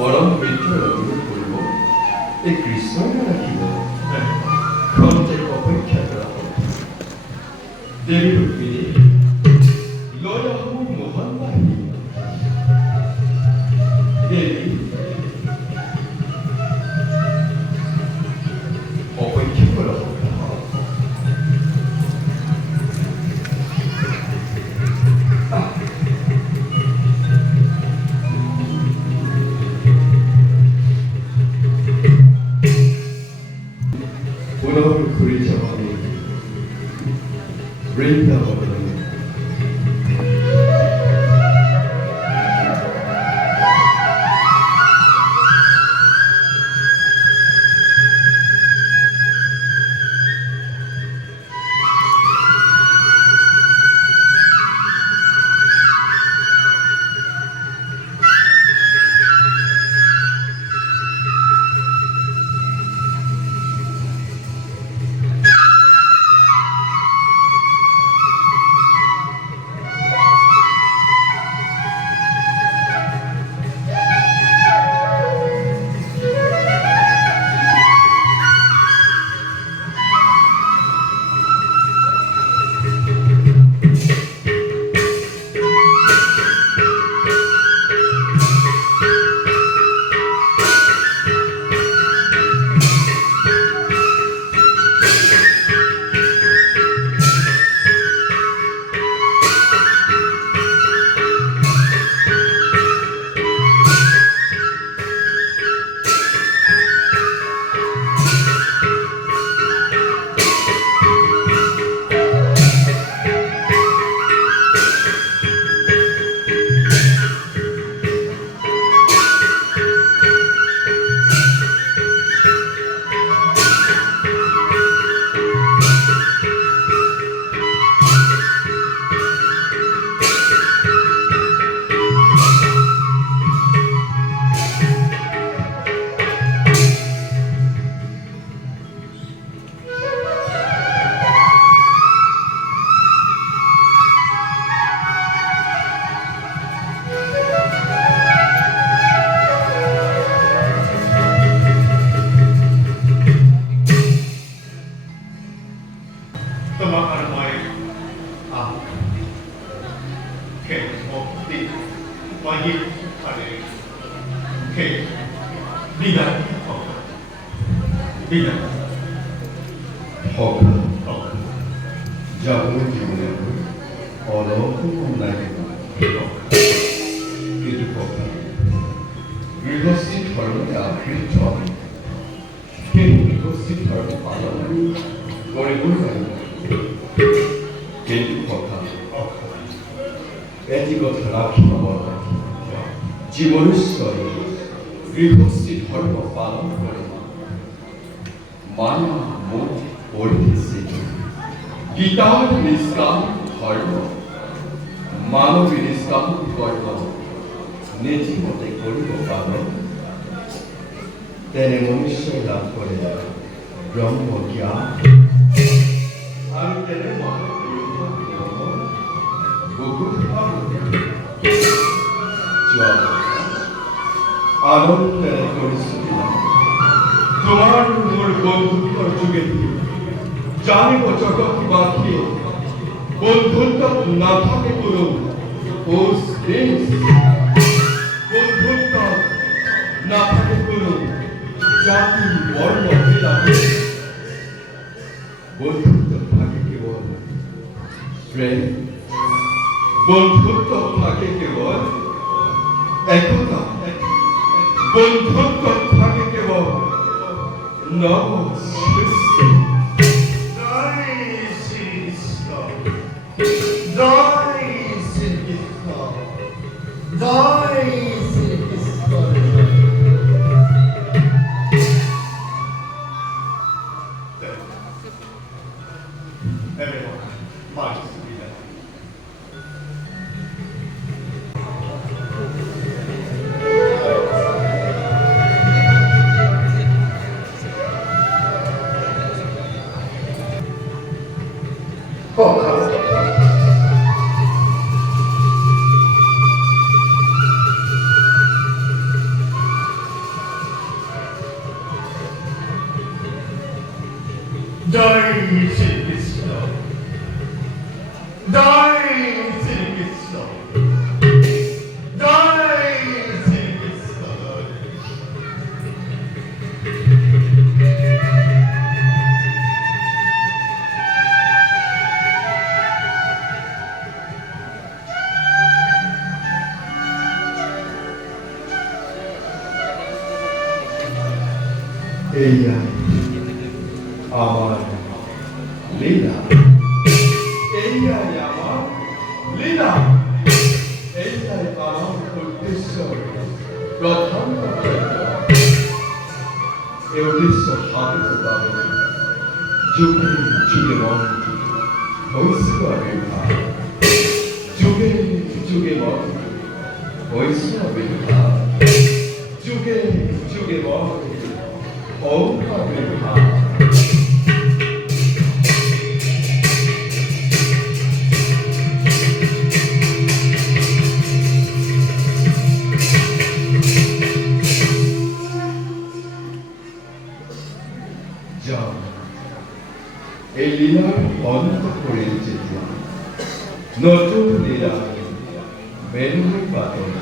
পরম মিত্র করব এই কৃষ্ণই রাখিব ক্ষণটেক অপেক্ষা করা দেবী রূপিণী লয় আহব মোহন বাহিনী দেবী অপেক্ষা করা ঘুরে যাওয়া বৃন্দাবন যাবতীয় জীবনের অলৌকিক কিন্তু কথা গৃহস্থী ধর্মে আবৃত কিন্তু গৃহস্থী ধর্ম পালন কৰিবই লাগিব কিন্তু কথা এটি কথা রাখি জীবনেশ্বরী গৃহস্থী ধর্ম পালন করে মায়া মুখ পড়িতেছে গীতার নিষ্কাম ধর্ম মানবী নিষ্কাম কর্ম নিজে মতে করিব পালন তেনে মনুষ্য লাভ করে ব্রহ্ম জ্ঞান আর তেনে আনন্দ করেছিল তোমার মোর বন্ধুত্বর যুগে জানিব জগৎ বাকি বন্ধুত্ব না থাকে কোনো ও বন্ধুত্ব না থাকে কোনো জাতি বর্ণ ভেদাভেদ বন্ধুত্ব থাকে কেবল প্রেম বন্ধুত্ব থাকে কেবল একতা বন্ধুত্ব থাকে কেবল নব সৃষ্টি শ্রীকৃষ্ণ, জয় শ্রীকৃষ্ণ, জয় শ্রীকৃষ্ণ। এই আমার লীলা, এইটাই আমার লীলা, এইটাই আমার উদ্দেশ্য। প্রথম এই উদ্দেশ্য সাধিত পাবে যুগে যুগে মন বৈষ্ণবের ভাব, যুগে যুগে মন বৈষ্ণবের ভাব, যুগে যুগে মন ওঙ্কারের ভাব। এই লীলার অন্ত করে যেতে নতুন লীলা বেরোয় পাতন।